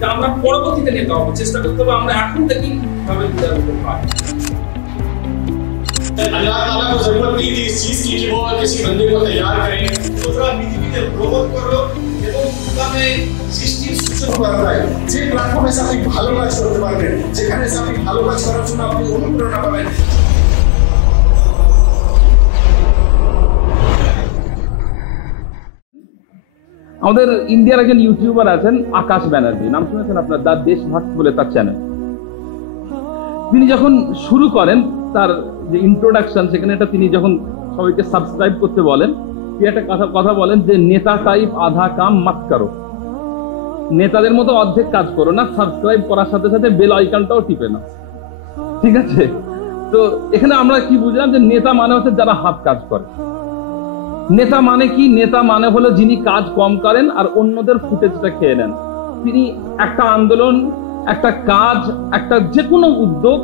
তা আমরা পরবর্তীতে নেতা হবো, চেষ্টা করতে হবে আমরা এখন থেকেই ভাবে লিডার হতে পারি। अल्लाह ताला को जरूरत नहीं थी इस चीज की कि वो किसी बंदे को तैयार करें। दूसरा पृथ्वीতে ভ্রমণ করো এবং ইসলামে সৃষ্টির সূচনা করা যায়, যে প্ল্যাটফর্মে আপনি ভালো কাজ করতে পারবেন, যেখানে আপনি ভালো কাজ করার জন্য আপনি অনুপ্রেরণা পাবেন। আমাদের ইন্ডিয়ার একজন ইউটিউবার আছেন আকাশ ব্যানার্জি, নাম শুনেছেন আপনার? দা দেশভক্ত বলে তার চ্যানেল। তিনি যখন শুরু করেন তার যে ইন্ট্রোডাকশন, সেখানে এটা তিনি যখন সবাইকে সাবস্ক্রাইব করতে বলেন, তিনি একটা কথা বলেন যে নেতা টাইপ আধা কাম মাত করো, নেতাদের মতো অর্ধেক কাজ করো না, সাবস্ক্রাইব করার সাথে সাথে বেল আইকনটাও টিপে না। ঠিক আছে? তো এখানে আমরা কি বুঝলাম যে নেতা মানে হচ্ছে যারা হাত কাজ করে। নেতা মানে কি? নেতা মানে হলো যিনি কাজ কম করেন আর অন্যদের ফুটেজটা খেয়ে নেন। তিনি একটা আন্দোলন, একটা কাজ, একটা যে কোনো উদ্যোগ,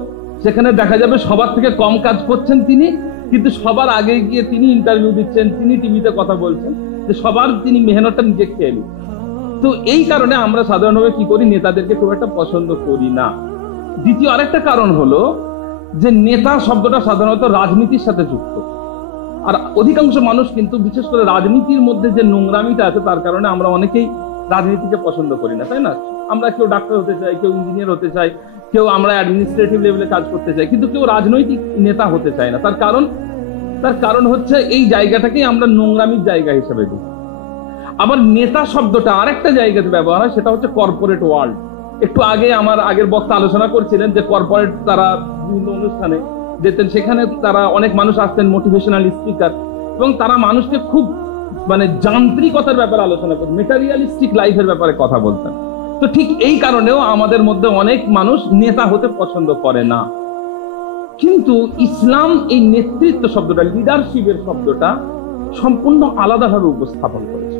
সেখানে দেখা যাবে সবার থেকে কম কাজ করছেন তিনি, কিন্তু সবার আগে গিয়ে তিনি ইন্টারভিউ দিচ্ছেন, তিনি টিভিতে কথা বলছেন, যে সবার তিনি মেহনতটা নিজে খেয়ে নিন। তো এই কারণে আমরা সাধারণভাবে কি করি, নেতাদেরকে খুব একটা পছন্দ করি না। দ্বিতীয় আরেকটা কারণ হলো যে নেতা শব্দটা সাধারণত রাজনীতির সাথে যুক্ত, আর অধিকাংশ মানুষ কিন্তু বিশেষ করে রাজনীতির মধ্যে যে নোংরামিটা আছে তার কারণে আমরা অনেকেই রাজনীতিকে পছন্দ করি না, তাই না? আমরা কেউ ডাক্তার হতে চাই, কেউ ইঞ্জিনিয়ার হতে চাই, কেউ আমরা অ্যাডমিনিস্ট্রেটিভ লেভেলে কাজ করতে চাই, কিন্তু কেউ রাজনৈতিক নেতা হতে চায় না। তার কারণ হচ্ছে এই জায়গাটাকেই আমরা নোংরামির জায়গা হিসেবে দিই। আবার নেতা শব্দটা আরেকটা জায়গাতে ব্যবহার হয়, সেটা হচ্ছে কর্পোরেট ওয়ার্ল্ড। একটু আগে আমার আগের বক্তা আলোচনা করছিলেন যে কর্পোরেট তারা বিভিন্ন অনুষ্ঠানে যেতেন, সেখানে তারা অনেক মানুষ আসতেন মোটিভেশনাল স্পিকার, এবং তারা মানুষকে খুব মানে যান্ত্রিকতার ব্যাপারে আলোচনা করতেন, মেটারিয়ালিস্টিক লাইফের ব্যাপারে কথা বলতেন। তো ঠিক এই কারণেও আমাদের মধ্যে অনেক মানুষ নেতা হতে পছন্দ করে না। কিন্তু ইসলাম এই নেতৃত্ব শব্দটা, লিডারশিপের শব্দটা সম্পূর্ণ আলাদাভাবে উপস্থাপন করেছে।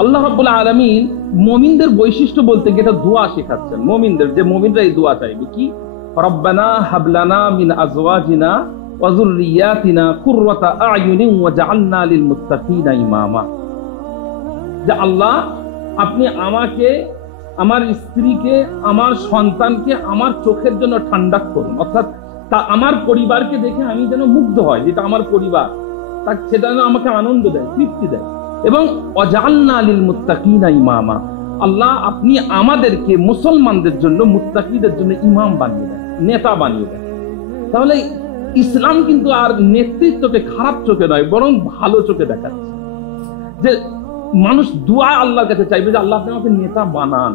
আল্লাহ রাব্বুল আলামিন মুমিনদের বৈশিষ্ট্য বলতে গিয়ে এটা দোয়া শেখাচ্ছেন। মুমিনদের, যে মুমিনরা এই দোয়া চাইবে কি, রব্বানা হাবলানা মিন আজওয়াজিনা ওয়া যুররিয়াতিনা কুররাতা আ'য়ুনিন ওয়াজআলনা লিল মুত্তাকিনা ইমামা। যে আল্লাহ, আপনি আমাকে, আমার স্ত্রীকে, আমার সন্তানকে আমার চোখের জন্য ঠান্ডা করুন, অর্থাৎ তা আমার পরিবারকে দেখে আমি যেন মুগ্ধ হয়, যেটা আমার পরিবার, তা সেটা যেন আমাকে আনন্দ দেয়, তৃপ্তি দেয়। এবং ওয়াজআলনা লিল মুত্তাকিনা ইমামা, আল্লাহ আপনি আমাদেরকে মুসলমানদের জন্য, মুত্তাকিদের জন্য ইমাম বানিয়ে দেন, নেতা বানিয়ে দেন। তাহলে ইসলাম কিন্তু আর নেতৃত্বকে খারাপ চোখে নয়, বরং ভালো চোখে দেখাচ্ছে। যে মানুষ দোয়া আল্লাহর কাছে চাইবে যে আল্লাহ আপনি আমাকে নেতা বানান।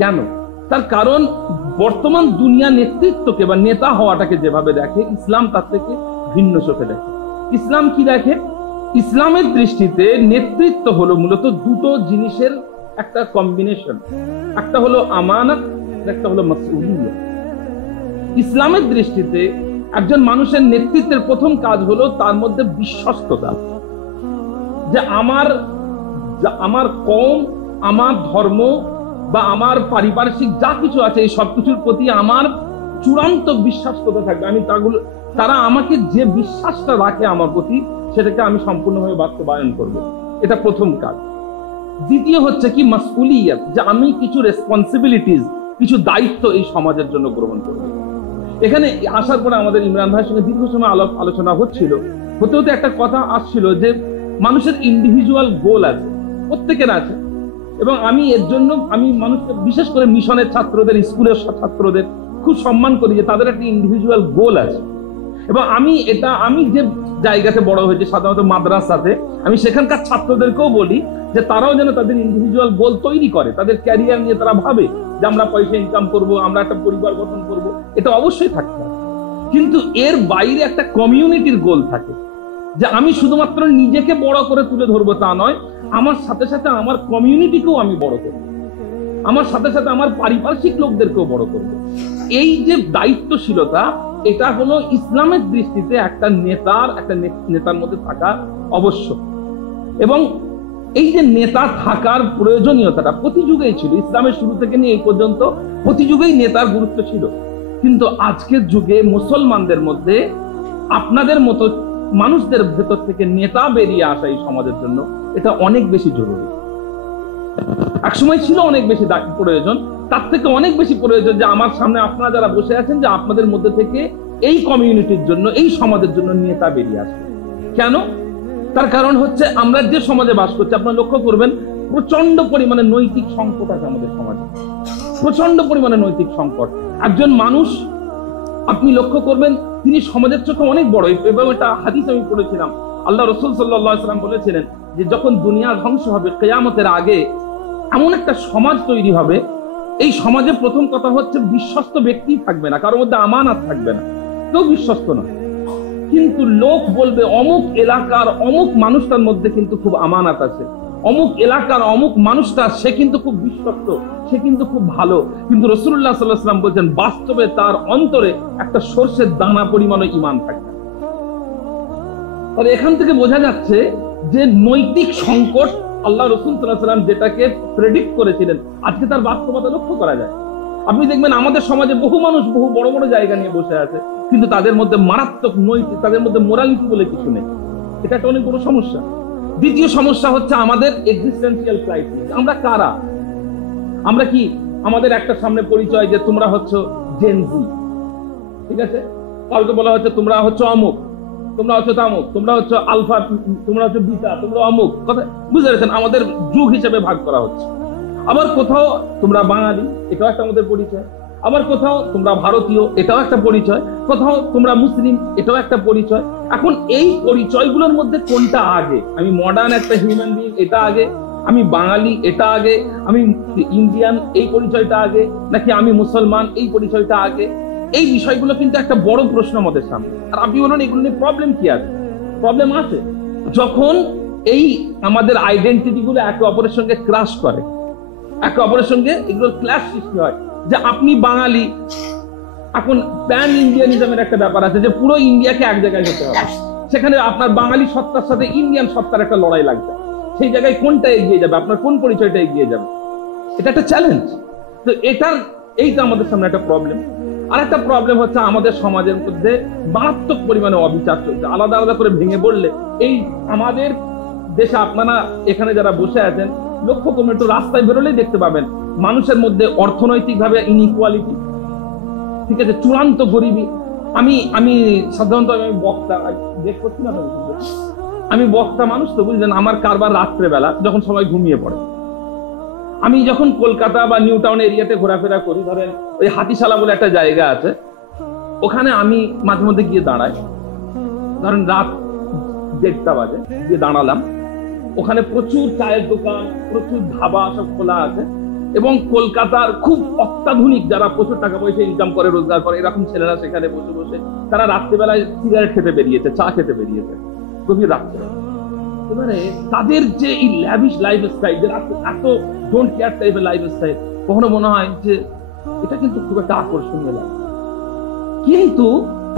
কেন? তার কারণ বর্তমান দুনিয়া নেতৃত্বকে বা নেতা হওয়াটাকে যেভাবে দেখে, ইসলাম তার থেকে ভিন্ন চোখে দেখে। ইসলাম কি দেখে? ইসলামের দৃষ্টিতে নেতৃত্ব হলো মূলত দুটো জিনিসের একটা কম্বিনেশন, একটা হলো আমানত, একটা হলো মাসউলিয়ত। ইসলামের দৃষ্টিতে একজন মানুষের নেতৃত্বের প্রথম কাজ হলো তার মধ্যে বিশ্বস্ততা, যে আমার কওম, আমার ধর্ম বা আমার পারিপার্শ্বিক যা কিছু আছে, এই সবকিছুর প্রতি আমার চূড়ান্ত বিশ্বাসতা থাকবে। তারা আমাকে যে বিশ্বাসটা রাখে আমার প্রতি, সেটাকে আমি সম্পূর্ণভাবে বাস্তবায়ন করব। এটা প্রথম কাজ। দ্বিতীয় হচ্ছে কি, মাসউলিয়ত, যে আমি কিছু রেসপন্সিবিলিটিস, কিছু দায়িত্ব এই সমাজের জন্য গ্রহণ করব। এখানে আসার পরে আমাদের ইমরান ভাইয়ের সঙ্গে দীর্ঘ সময় আলোচনা হতে হতে একটা কথা আসছিল যে মানুষের ইন্ডিভিজুয়াল গোল আছে, প্রত্যেকের আছে, এবং আমি এর জন্য মানুষকে, বিশেষ করে মিশনের ছাত্রদের, স্কুলের ছাত্রদের খুব সম্মান করি যে তাদের একটা ইন্ডিভিজুয়াল গোল আছে। এবং আমি যে জায়গাতে বড় হয়েছে, সাধারণত মাদ্রাসাতে, আমি সেখানকার ছাত্রদেরকেও বলি যে তারাও যেন তাদের ইন্ডিভিজুয়াল গোল তৈরি করে, তাদের ক্যারিয়ার নিয়ে তারা ভাবে যে আমরা পয়সা ইনকাম করব, আমরা একটা পরিবার গঠন করব, এটা অবশ্যই থাকতে হবে। কিন্তু এর বাইরে একটা কমিউনিটির গোল থাকে, যে আমি শুধুমাত্র নিজেকে বড় করে তুলে ধরবো তা নয়, আমার সাথে সাথে আমার কমিউনিটিকেও আমি বড় করবো, আমার সাথে সাথে আমার পারিপার্শ্বিক লোকদেরকেও বড় করবো। এই যে দায়িত্বশীলতা, এটা হলো ইসলামের দৃষ্টিতে একটা নেতার মধ্যে থাকা আবশ্যক। এবং এই যে নেতা থাকার প্রয়োজনীয়তাটা প্রতি যুগেই ছিল, ইসলামের শুরু থেকে নিয়ে এই পর্যন্ত প্রতি যুগেই নেতার গুরুত্ব ছিল। কিন্তু আজকের যুগে মুসলমানদের মধ্যে আপনাদের মতো মানুষদের ভেতর থেকে নেতা বেরিয়ে আসা এই সমাজের জন্য এটা অনেক বেশি জরুরি। একসময় ছিল অনেক বেশি প্রয়োজন, তার থেকে অনেক বেশি প্রয়োজন যে আমার সামনে আপনারা যারা বসে আছেন, যে আপনাদের মধ্যে থেকে এই কমিউনিটির জন্য, এই সমাজের জন্য নেতা বেরিয়ে আসবে। কেন? তার কারণ হচ্ছে আমরা যে সমাজে বাস করছি, আপনারা লক্ষ্য করবেন প্রচন্ড পরিমাণে নৈতিক সংকট আছে আমাদের সমাজে, প্রচন্ড পরিমাণে নৈতিক সংকট। একজন মানুষ আপনি লক্ষ্য করবেন তিনি সমাজের চোখে অনেক বড়, এবং এটা হাদিস আমি পড়েছিলাম, আল্লাহ রাসূল সাল্লাল্লাহু আলাইহি ওয়াসাল্লাম বলেছিলেন যে যখন দুনিয়া ধ্বংস হবে, কিয়ামতের আগে এমন একটা সমাজ তৈরি হবে, এই সমাজে প্রথম কথা হচ্ছে বিশ্বস্ত ব্যক্তি থাকবে না, কারোর মধ্যে আমানত থাকবে না, কেউ বিশ্বস্ত না। কিন্তু লোক বলবে অমুক এলাকার অমুক মানুষটার মধ্যে কিন্তু খুব আমানত আছে, অমুক এলাকার অমুক মানুষটা সে কিন্তু খুব বিশ্বস্ত, সে কিন্তু খুব ভালো। কিন্তু রাসূলুল্লাহ সাল্লাল্লাহু আলাইহি ওয়াসাল্লাম বলেছেন বাস্তবে তার অন্তরে একটা সরষের দানা পরিমাণে ঈমান থাকে। তাহলে এখান থেকে বোঝা যাচ্ছে যে নৈতিক সংকট আল্লাহ রাসূল সাল্লাল্লাহু আলাইহি ওয়াসাল্লাম যেটাকে প্রেডিক্ট করেছিলেন, আজকে তার বাস্তবতা লক্ষ্য করা যায়। আপনি দেখবেন আমাদের সমাজে বহু মানুষ বহু বড় বড় জায়গা নিয়ে বসে আছে, কিন্তু তাদের মধ্যে মারাত্মক নৈতিক, তাদের মধ্যে মোরালিটি বলে কিছু নেই। এটা একটা অনেক বড় সমস্যা। দ্বিতীয় সমস্যা হচ্ছে আমাদের এক্সিস্টেন্সিয়াল ক্রাইসিস। আমরা কারা? আমরা কি আমাদের একটা সামনে পরিচয় যে তোমরা হচ্ছে জেন জি, ঠিক আছে, কাউকে বলা হচ্ছে তোমরা হচ্ছে অমুক, তোমরা হচ্ছে তামুক, তোমরা হচ্ছে আলফা, তোমরা হচ্ছে বিটা, তোমরা অমুক, কথা বুঝতে পেরেছেন? আমাদের যুগ হিসেবে ভাগ করা হচ্ছে। আবার কোথাও তোমরা বাঙালি, এটাও একটা আমাদের পরিচয়। আবার কোথাও তোমরা ভারতীয়, এটাও একটা পরিচয়। কোথাও তোমরা মুসলিম, এটাও একটা পরিচয়। এখন এই পরিচয়গুলোর মধ্যে কোনটা আগে? আমি মডার্ন একটা হিউম্যান বিং, এটা আগে? আমি বাঙালি, এটা আগে? আমি ইন্ডিয়ান, এই পরিচয়টা আগে? নাকি আমি মুসলমান, এই পরিচয়টা আগে? এই বিষয়গুলো কিন্তু একটা বড় প্রশ্ন আমাদের সামনে। আর আপনি বলুন এগুলো নিয়ে প্রবলেম কি আছে? প্রবলেম আছে যখন এই আমাদের আইডেন্টিটি গুলো একে অপরের সঙ্গে ক্রাশ করে, একে অপরের সঙ্গে এগুলো ক্লাশ সৃষ্টি হয়। যে আপনি বাঙালি, এখন প্যান ইন্ডিয়ানিজমের একটা ব্যাপার আছে যে পুরো ইন্ডিয়াকে এক জায়গায় যেতে হবে, সেখানে আপনার বাঙালি সত্তার সাথে ইন্ডিয়ান সত্তার একটা লড়াই লাগবে। সেই জায়গায় কোনটা এগিয়ে যাবে, আপনার কোন পরিচয়টা এগিয়ে যাবে, এটা একটা চ্যালেঞ্জ। তো এইটা আমাদের সামনে একটা প্রবলেম। আর একটা প্রবলেম হচ্ছে আমাদের সমাজের মধ্যে মারাত্মক পরিমাণে অবিচার চলছে। আলাদা আলাদা করে ভেঙে পড়লে এই আমাদের দেশে, আপনারা এখানে যারা বসে আছেন লক্ষ্য করবেন, একটু রাস্তায় বেরোলেই দেখতে পাবেন মানুষের মধ্যে অর্থনৈতিকভাবে ইনইকুয়ালিটি, ঠিক আছে, চূড়ান্ত গরিবী। আমি সাধারণত আমি বক্তা, দেখ করছি না, আমি বক্তা মানুষ তো বুঝলেন, আমার কারবার রাত্রেবেলা যখন সবাই ঘুমিয়ে পড়ে। আমি যখন কলকাতা বা নিউ টাউন এরিয়াতে ঘোরাফেরা করি, ধরেন ওই হাতিশালা বলে একটা জায়গা আছে, ওখানে আমি মাঝে মধ্যে গিয়ে দাঁড়াই। ধরেন রাত 1:30 বাজে গিয়ে দাঁড়ালাম, ওখানে প্রচুর চায়ের দোকান, প্রচুর ধাবা সব খোলা আছে, এবং কলকাতার খুব অত্যাধুনিক যারা প্রচুর টাকা পয়সা ইনকাম করে, রোজগার করে, এরকম ছেলেরা সেখানে বসে বসে তারা রাত্রেবেলায় সিগারেট খেতে বেরিয়েছে, চা খেতে বেরিয়েছে গভীর রাত্রে। এবারে তাদের যে এই ল্যাভিশ লাইফস্টাইল, এত ডোন্ট কেয়ার টাইপের লাইফস্টাইল, কখনো মনে হয় যে এটা কিন্তু খুব একটা আকর্ষণীয় লাগে। কিন্তু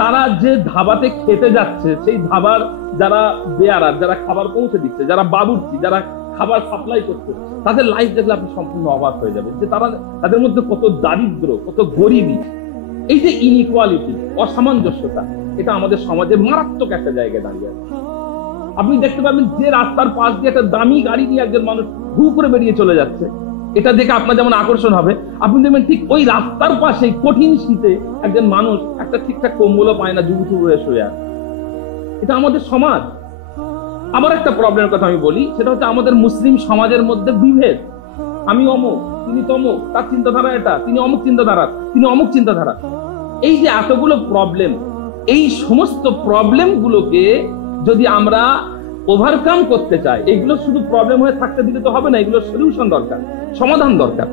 তারা যে ধাবাতে খেতে যাচ্ছে, সেই ধাবার যারা বেয়ারার, যারা খাবার পৌঁছে দিচ্ছে, যারা বাবুর্চি, যারা খাবার সাপ্লাই করছে, তাদের লাইফ দেখলে আপনি সম্পূর্ণ অবাক হয়ে যাবেন যে তাদের মধ্যে কত দারিদ্র, কত গরিবী। এই যে ইনইকুয়ালিটি, অসামঞ্জস্যতা, এটা আমাদের সমাজে মারাত্মক একটা জায়গায় দাঁড়িয়ে আছে। আপনি দেখতে পাবেন যে রাস্তার পাশ দিয়ে একটা দামি গাড়ি নিয়ে একজন মানুষ হু করে বেরিয়ে চলে যাচ্ছে, এটা দেখে আপনার যেমন আকর্ষণ হবে, আপনি দেখবেন ঠিক ওই রাস্তার পাশে কঠিন শীতে একজন মানুষ একটা ঠিকঠাক কম্বলও পায় না, জুবুথু হয়ে শুয়ে আছে। এটা আমাদের সমাজ। আবার একটা প্রবলেমের কথা আমি বলি, সেটা হচ্ছে আমাদের মুসলিম সমাজের মধ্যে বিভেদ। আমি অমুক, তিনি তমুক, তার চিন্তাধারা এটা, তিনি অমুক চিন্তাধারা, তিনি অমুক চিন্তাধারা। এই যে এতগুলো প্রবলেম, এই সমস্ত প্রবলেম গুলোকে যদি আমরা ওভারকাম করতে চাই, এগুলো শুধু প্রবলেম হয়ে থাকতে দিলে তো হবে না, এগুলো সলিউশন দরকার, সমাধান দরকার।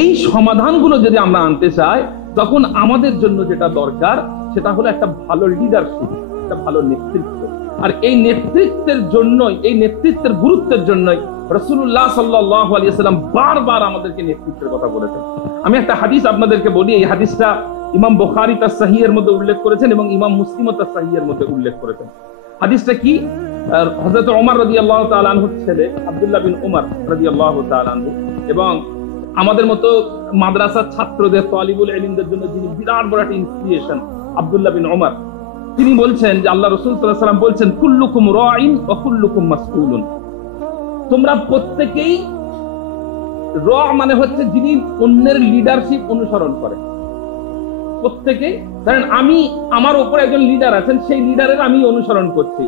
এই সমাধানগুলো যদি আমরা আনতে চাই, তখন আমাদের জন্য যেটা দরকার সেটা হলো একটা ভালো লিডারশিপ, একটা ভালো নেতৃত্ব। আর এই নেতৃত্বের জন্যই, এই নেতৃত্বের গুরুত্বের জন্যই রাসূলুল্লাহ সাল্লাল্লাহু আলাইহি ওয়াসাল্লাম বারবার আমাদেরকে নেতৃত্বের কথা বলেছেন। আমি একটা হাদিস আপনাদেরকে বলি, এই হাদিসটা ইমাম বুখারী তার সহিহের মধ্যে উল্লেখ করেছেন এবং ইমাম মুসলিম তার সহিহের মধ্যে উল্লেখ করেছেন। হাদিসটা কি? হযরত ওমর রাদিয়াল্লাহু তাআলা আনহুর ছেলে আব্দুল্লাহ বিন ওমর রাদিয়াল্লাহু তাআলা আনহু, এবং আমাদের মতো মাদ্রাসার ছাত্রদের, তালিবুল ইলমদের জন্য যিনি বিরাট বড় একটা ইন্সপিরেশন, আব্দুল্লাহ বিন ওমর, তিনি বলছেন যে আল্লাহ রাসূল সাল্লাল্লাহু আলাইহি ওয়াসাল্লাম বলছেন, কুল্লুকুম রাঈন ওয়া কুল্লুকুম মাসউলুন, তোমরা প্রত্যেকেই র মানে হচ্ছে যিনি অন্যের লিডারশিপ অনুসরণ করে। প্রত্যেকে ধরেন আমি, আমার উপরে একজন লিডার আছেন, সেই লিডারের আমি অনুসরণ করছি,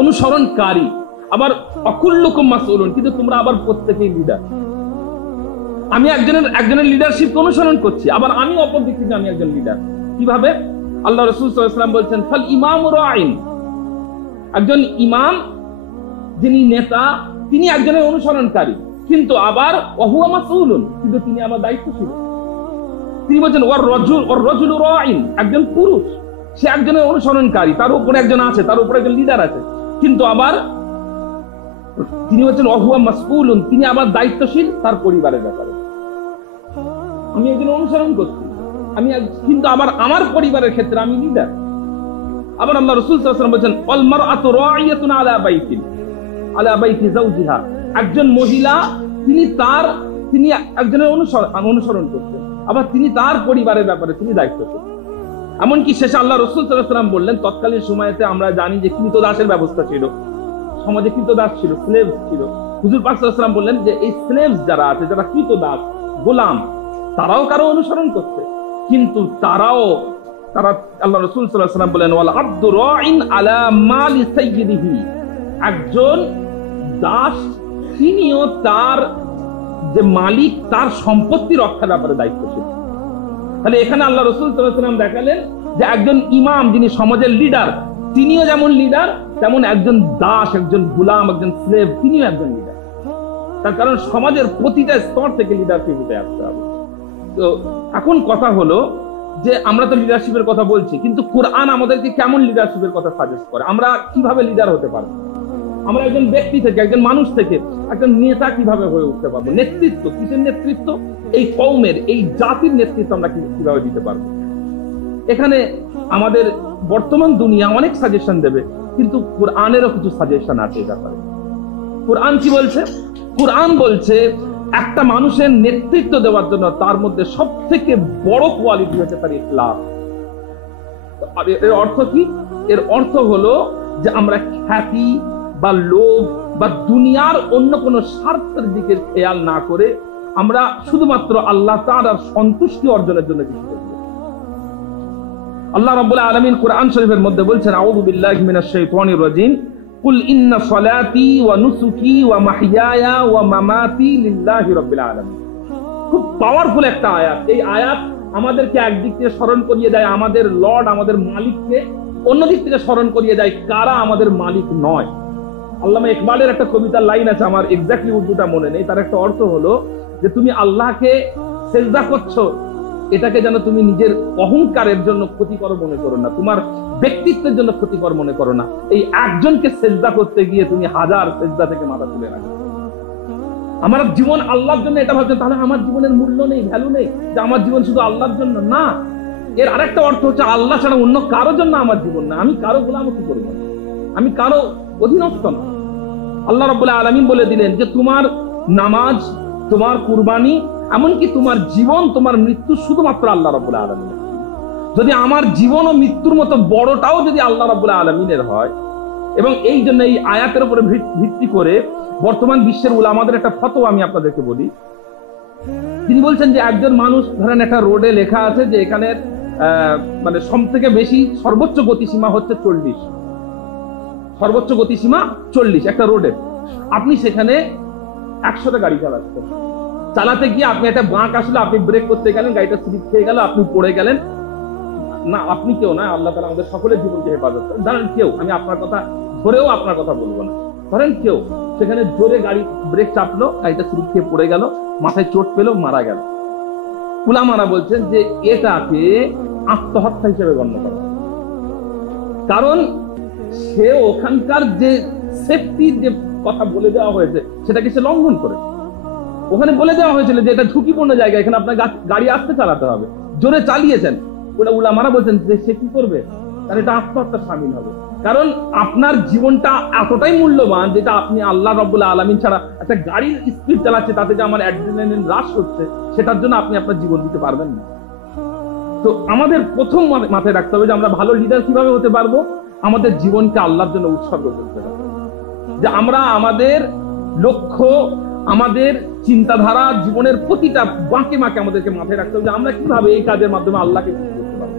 অনুসরণকারী। আবার অকুল্লুকুম মাসউলুন, কিন্তু তোমরা আবার প্রত্যেকেই লিডার। আমি একজনের লিডারশিপকে অনুসরণ করছি, আবার আমি অপর দিক থেকে আমি একজন লিডার। কিভাবে? আল্লাহ রাসূল সাল্লাল্লাহু আলাইহি ওয়াসাল্লাম বলছেন, ফাল ইমামু রাঈন, একজন ইমাম যিনি নেতা, তিনি একজনের অনুসরণকারী, কিন্তু আবার ওয়াহুয়া মাসউলুন, কিন্তু তিনি আবার দায়িত্বশীল। তিনি বলছেন ওয়ার রাজুলু রাঈন, একজন পুরুষ, সে একজনের অনুসরণকারী, তার উপরে একজন আছে, তার উপরে একজন লিডার আছে, কিন্তু আবার তিনি হচ্ছেন ওয়াহুয়া মাসউলুন, তিনি আবার দায়িত্বশীল তার পরিবারের ব্যাপারে। আমি একজন অনুসরণ করছি, কিন্তু আবার আমার পরিবারের ক্ষেত্রে আমি লিডার। আবার আল্লাহ রাসূল সাল্লাল্লাহু আলাইহি ওয়াসাল্লাম বলেছেন আল মারআতু রাঈয়াতুন আলা বাইতি যাওজিহা, একজন মহিলা তিনি একজনের অনুসরণ করছেন, আবার তিনি তার পরিবারের ব্যাপারে তিনি দায়িত্বশীল। এমনকি শেষে আল্লাহ রাসূল সাল্লাল্লাহু আলাইহি ওয়াসাল্লাম বললেন, তৎকালীন সময়তে আমরা জানি যে কৃতদাসের ব্যবস্থা ছিল, সমাজে কৃতদাস ছিল, স্লেভ ছিল। হুজুর পাক সাল্লাল্লাহু আলাইহি ওয়াসাল্লাম বললেন যে এই স্লেভস যারা আছে, যারা কৃতদাস গোলাম, তারাও কারো অনুসরণ করছে, কিন্তু তারা আল্লাহ রাসূল সাল্লাল্লাহু আলাইহি ওয়াসাল্লাম বলেন ওয়াল আবদু রাঈন আলা মালি সাইয়্যিদিহি, একজন দাস তিনিও তার যে মালিক তার সম্পত্তি রক্ষার ব্যাপারে দায়িত্বশীল। তাহলে এখানে আল্লাহ রাসূল সাল্লাল্লাহু আলাইহি ওয়াসাল্লাম দেখালেন যে একজন ইমাম যিনি সমাজের লিডার, তিনিও যেমন লিডার, তেমন একজন দাস, একজন গোলাম, একজন স্লেভ, তিনিও একজন লিডার। তার কারণ সমাজের প্রতিটা স্তর থেকে লিডারশিপ উঠে আসতে হবে। তো এখন কথা হলো যে আমরা তো লিডারশিপের কথা বলছি, কিন্তু কোরআন আমাদেরকে কেমন লিডারশিপের কথা সাজেস্ট করে, আমরা কিভাবে লিডার হতে পারবো, আমরা একজন ব্যক্তি থেকে, একজন মানুষ থেকে একজন নেতা কিভাবে হয়ে উঠতে পারবো, নেতৃত্ব, কিসের নেতৃত্ব, এই কওমের, এই জাতির নেতৃত্ব আমরা কিভাবে দিতে পারবো। এখানে আমাদের বর্তমান দুনিয়া অনেক সাজেশন দেবে, কিন্তু কোরআনেরও কিছু সাজেশন আছে এই ব্যাপারে। কোরআন কি বলছে? কোরআন বলছে একটা মানুষের নেতৃত্ব দেওয়ার জন্য তার মধ্যে সব থেকে বড় কোয়ালিটি হচ্ছে তার ইখলাস। এর অর্থ কি? এর অর্থ হলো যে আমরা খ্যাতি বা লোভ বা দুনিয়ার অন্য কোনো স্বার্থের দিকে খেয়াল না করে আমরা শুধুমাত্র আল্লাহ তাআলার সন্তুষ্টি অর্জনের জন্য কিছু করব। আল্লাহ রাব্বুল আলামিন কোরআন শরীফের মধ্যে বলছেন, আউযু বিল্লাহি মিনাশ শাইতানির রাজিম, কুল ইন্না সলাতি ওয়া নুসুকি ওয়া মাহইয়ায়া ওয়া মামাতি লিল্লাহি রাব্বিল আলামিন। খুব পাওয়ারফুল একটা আয়াত। এই আয়াত আমাদেরকে একদিক থেকে স্মরণ করিয়ে দেয় আমাদের লর্ড, আমাদের মালিককে, অন্যদিক থেকে স্মরণ করিয়ে দেয় কারা আমাদের মালিক নয়। আল্লামা ইকবালের একটা কবিতার লাইন আছে, আমার এক্স্যাক্টলি উর্দুটা মনে নেই, তার একটা অর্থ হলো যে তুমি আল্লাহকে সেজদা করছো, এটাকে যেন তুমি নিজের অহংকারের জন্য ক্ষতিকর মনে করো না, তোমার ব্যক্তিত্বের জন্য ক্ষতিকর মনে করো না। এই একজনকে সেজদা করতে গিয়ে তুমি হাজার সেজদা থেকে মাথা তুলে রাখো। আমার জীবন আল্লাহর জন্য এটা ভাবছেন, তাহলে আমার জীবনের মূল্য নেই, ভ্যালু নেই, যে আমার জীবন শুধু আল্লাহর জন্য না। এর আরেকটা অর্থ হচ্ছে আল্লাহ ছাড়া অন্য কারো জন্য আমার জীবন না, আমি কারো গোলামি করবো না, আমি কারো অধীনস্থ না। আল্লাহ রাব্বুল আলামিন বলে দিলেন যে তোমার নামাজ, তোমার কুরবানি, এমনকি তোমার জীবন, তোমার মৃত্যু শুধুমাত্র আল্লাহ রাব্বুল আলামিন। যদি আমার জীবন ও মৃত্যুর মতো বড়টাও যদি আল্লাহ রাব্বুল আলামিনের হয়, এবং এই জন্য এই আয়াতের উপরে ভিত্তি করে বর্তমান বিশ্বের উলামাদের একটা ফতোয়া আমি আপনাদেরকে বলি। তিনি বলছেন যে একজন মানুষ, ধরেন একটা রোডে লেখা আছে যে এখানে মানে সবথেকে বেশি সর্বোচ্চ গতিসীমা হচ্ছে 40, সর্বোচ্চ গতিসীমা 40 একটা রোডে। আপনি সেখানে 100তে গাড়ি চালাতে গিয়ে আপনি একটা বাঁক আসলে, আপনি ব্রেক করতে গেলেন, গাড়িটা স্লিপ খেয়ে গেল, আপনি পড়ে গেলেন। না, আপনি কেউ না, আল্লাহ তাআলা আমাদের সকলের জীবনকে হেফাজত করেন। ধরেন কেউ, আমি আপনার কথা ধরেও আপনার কথা বলবো না, ধরেন কেউ সেখানে জোরে গাড়ি ব্রেক চাপলো, গাড়িটা স্লিপ খেয়ে পড়ে গেল, মাথায় চোট পেলো, মারা গেল। উলামারা বলছেন যে এটাকে আত্মহত্যা হিসেবে গণ্য করা, কারণ সে ওখানকার যে সেফটির যে কথা বলে দেওয়া হয়েছে সেটাকে সে লঙ্ঘন করে। ওখানে বলে দেওয়া হয়েছিল যে এটা ঝুঁকিপূর্ণ জায়গা, এখানে আপনার গাড়ি আস্তে চালাতে হবে, জোরে চালিয়েছেন, ওটা উলামারা বলছেন যে সে কি করবে, তার এটা আত্মহত্যা শামিল হবে। কারণ আপনার জীবনটা এতটাই মূল্যবান, যেটা আপনি আল্লাহ রাব্বুল আলামিন ছাড়া একটা গাড়ির স্পিড চালাচ্ছে, তাতে যে আমার অ্যাড্রিনালিন হ্রাস হচ্ছে, সেটার জন্য আপনি আপনার জীবন দিতে পারবেন না। তো আমাদের প্রথম মাথায় রাখতে হবে যে আমরা ভালো লিডার কিভাবে হতে পারবো, আমাদের জীবনকে আল্লাহর জন্য উৎসর্গ করতে হবে। যে আমরা আমাদের লক্ষ্য, আমাদের চিন্তাধারা জীবনের প্রতিটা বাঁকে বাঁকে আমাদেরকে মাথায় রাখতে হবে যে আমরা কিভাবে এই কাজের মাধ্যমে আল্লাহকে খুশি করতে পারবো।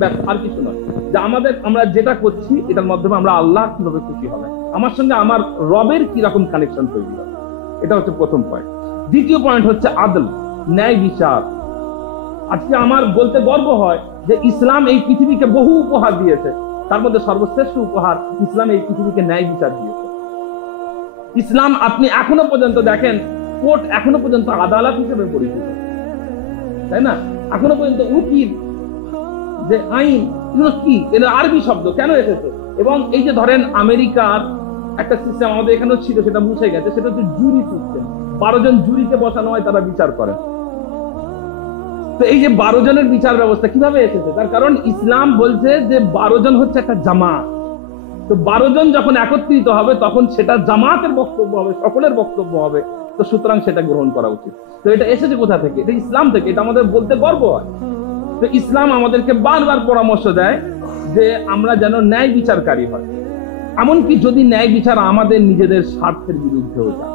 ব্যাস, আর কিছু নয়। যে আমরা যেটা করছি এটার মাধ্যমে আমরা আল্লাহ কিভাবে খুশি হবে, আমার সঙ্গে আমার রবের কিরকম কানেকশন তৈরি হবে, এটা হচ্ছে প্রথম পয়েন্ট। দ্বিতীয় পয়েন্ট হচ্ছে আদল, ন্যায় বিচার। আজকে আমার বলতে গর্ব হয় যে ইসলাম এই পৃথিবীকে বহু উপহার দিয়েছে, তার মধ্যে সর্বশ্রেষ্ঠ উপহার ইসলাম এই পৃথিবীকে ন্যায় বিচার দিয়েছে। ইসলাম আপনি এখনো পর্যন্ত দেখেন, কোর্ট এখনো পর্যন্ত আদালত হিসেবে পরিচিত, তাই না? এখনো পর্যন্ত উকিল, যে আইন, এগুলো কি, এটা আরবি শব্দ কেন এসেছে? এবং এই যে ধরেন আমেরিকার একটা সিস্টেম আমাদের এখানেও ছিল, সেটা মুছে গেছে, সেটা হচ্ছে জুরি সিস্টেম। 12 জন জুরিকে বসানো হয়, তারা বিচার করেন। তো এই যে 12 জনের বিচার ব্যবস্থা কিভাবে এসেছে? তার কারণ ইসলাম বলছে যে 12 জন হচ্ছে একটা জামাত। তো 12 জন যখন একত্রিত হবে তখন সেটা জামাতের বক্তব্য হবে, সকলের বক্তব্য হবে। তো সুতরাং সেটা গ্রহণ করা উচিত। তো এটা এসেছে কোথা থেকে? এটা ইসলাম থেকে। এটা আমাদের বলতে গর্ব হয়। তো ইসলাম আমাদেরকে বারবার পরামর্শ দেয় যে আমরা যেন ন্যায় বিচারকারী হয়। এমনকি যদি ন্যায় বিচার আমাদের নিজেদের স্বার্থের বিরুদ্ধেও যায়,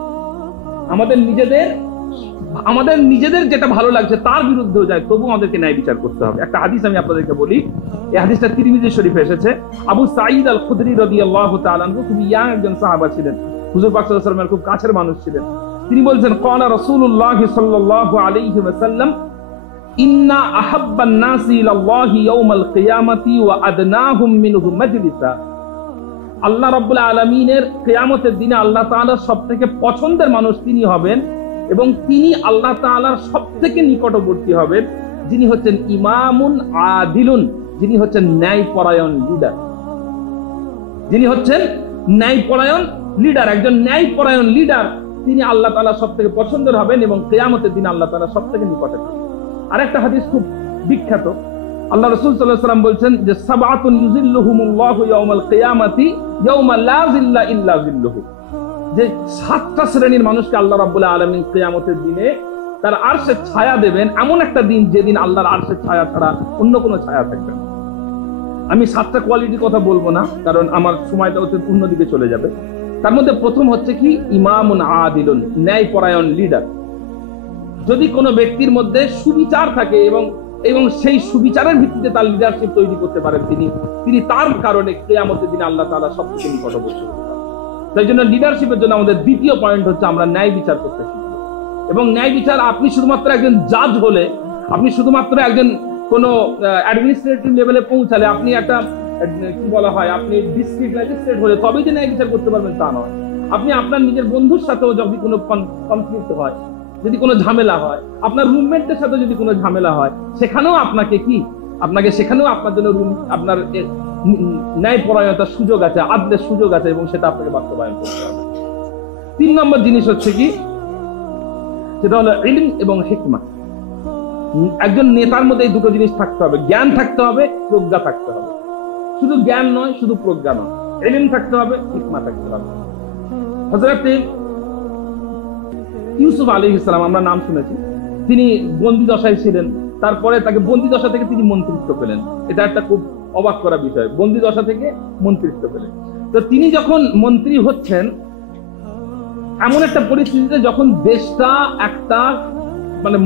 আমাদের নিজেদের যেটা ভালো লাগছে তার বিরুদ্ধেও যায়, তবু আমাদেরকে ন্যায় বিচার করতে হবে। একটা হাদিস আমি আপনাদেরকে বলি, এই হাদিসটা তিরমিজি শরীফে এসেছে। আবু সাঈদ আল খুদরি রাদিয়াল্লাহু তাআলা আনহু খুব ইয়াং একজন সাহাবা ছিলেন, হুজুর পাক সাল্লাল্লাহু আলাইহি ওয়াসাল্লামের খুব কাছের মানুষ ছিলেন। তিনি বলছেন, ক্বালা রাসূলুল্লাহ সাল্লাল্লাহু আলাইহি ওয়াসাল্লাম, ইন্না আহাব্বান নাসি ইলাল্লাহি ইয়াউমাল কিয়ামাতি ওয়া আদনাহুম মিনহু মাজলিসা। আল্লাহ রাব্বুল আলামিনের কিয়ামতের দিনে আল্লাহ তাআলার সবথেকে পছন্দের মানুষ তিনি হবেন, এবং তিনি আল্লাহ তাআলার সবথেকে নিকটবর্তী হবেন যিনি হচ্ছেন ইমামুন আদিলুন, যিনি হচ্ছেন ন্যায়পরায়ণ লিডার। যিনি হচ্ছেন ন্যায়পরায়ণ লিডার, একজন ন্যায়পরায়ণ লিডার, তিনি আল্লাহ তাআলা সবথেকে পছন্দের হবেন এবং কিয়ামতের দিনে আল্লাহ তাআলা সবথেকে নিকটে থাকবেন। আরেকটা হাদিস খুব বিখ্যাত, আল্লাহ রাসূল সাল্লাল্লাহু আলাইহি ওয়াসাল্লাম বলছেন যে সাবআতুন ইউযিল্লুহুমুল্লাহু ইয়াওমাল কিয়ামাতি ইয়াওমা লা যিল্লা ইল্লা যিল্লুহু। যে 7টা শ্রেণীর মানুষকে আল্লাহ রাব্বুল আলামিন কিয়ামতের দিনে তার আরশের ছায়া দেবেন, এমন একটা দিন যেদিন আল্লাহর আরশের ছায়া ছাড়া অন্য কোনো ছায়া থাকবে না। আমি 7টা কোয়ালিটির কথা বলবো না, কারণ আমার সময়টা হচ্ছে অন্যদিকে চলে যাবে। তার মধ্যে প্রথম হচ্ছে কি, ইমামুন আদিলুন, ন্যায়পরায়ণ লিডার। যদি কোনো ব্যক্তির মধ্যে সুবিচার থাকে এবং সেই সুবিচারের ভিত্তিতে তার লিডারশিপ তৈরি করতে পারেন, তিনি তার কারণে কিয়ামতের দিনে আল্লাহ তাআলা সবথেকে নিকটবর্তী হতে পারেন। তাই জন্য লিডারশিপের জন্য আমাদের দ্বিতীয় পয়েন্ট হচ্ছে আমরা ন্যায় বিচার করতে শিখব। এবং ন্যায় বিচার, আপনি শুধুমাত্র একজন জাজ হলে, আপনি শুধুমাত্র একজন কোনো অ্যাডমিনিস্ট্রেটিভ লেভেলে পৌঁছালে, আপনি একটা কি বলা হয়, আপনি ডিস্ট্রিক্ট ম্যাজিস্ট্রেট হলে তবেই যে ন্যায় বিচার করতে পারবেন তা নয়। আপনি আপনার নিজের বন্ধুর সাথেও যদি কোনো কনফ্লিক্ট হয়, যদি কোনো ঝামেলা হয়, আপনার রুমমেটদের সাথে যদি কোনো ঝামেলা হয়, সেখানেও আপনাকে সেখানেও আপনার জন্য আপনার ন্যায়পরায়ণতার সুযোগ আছে, আদলের সুযোগ আছে, এবং সেটা আপনাকে বাস্তবায়ন করতে হবে। 3 নম্বর জিনিস হচ্ছে কি, সেটা হলো ইলম এবং হিকমা। একজন নেতার মধ্যে এই দুটো জিনিস থাকতে হবে, জ্ঞান থাকতে হবে, প্রজ্ঞা থাকতে হবে। শুধু জ্ঞান নয়, শুধু প্রজ্ঞা নয়, ইলম থাকতে হবে, হিকমা থাকতে হবে। হযরত ইউসুফ আলাইহিস সালাম, আমরা নাম শুনেছি, তিনি বন্দী দশায় ছিলেন, তারপরে তাকে বন্দী দশা থেকে তিনি মন্ত্রিত্ব পেলেন। এটা একটা খুব অবাক করা বিষয়, বন্দী দশা থেকে মন্ত্রিত্ব পেলেন। তো তিনি যখন মন্ত্রী হচ্ছেন, এমন একটা পরিস্থিতিতে যখন দেশটা একটা